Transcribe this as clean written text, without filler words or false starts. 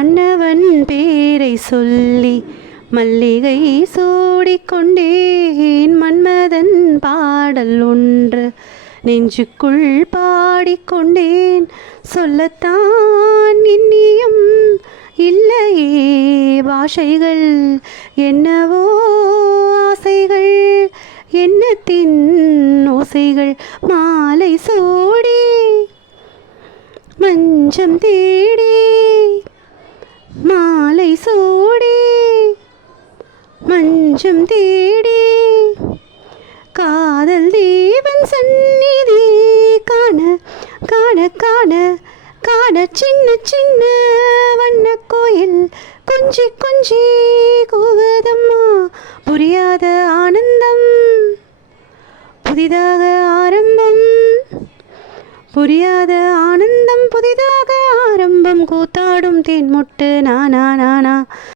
மன்னவன் பேரை சொல்லி மல்லிகை சூடிக்கொண்டேன். மன்மதன் பாடல் ஒன்று நெஞ்சுக்குள் பாடிக்கொண்டேன். சொல்லத்தான் இன்னியும் இல்லையே பாஷைகள், என்னவோ ஆசைகள், எண்ணத்தின் ஓசைகள். மாலை சூடி மஞ்சம் தேடி, மாலை சூடி மஞ்சம் தேடி, காதல் தேவன் சந்நிதி காண காண காண காண, சின்ன சின்ன வண்ண கோயில் கொஞ்சி கொஞ்சி கூவதம்மா. புரியாத ஆனந்தம் புதிதாக ஆரம்பம், புரியாத ஆனந்தம் புதிதாக ஆரம்பம். கூத்தாடும் தேன் முட்டு நானா நானா.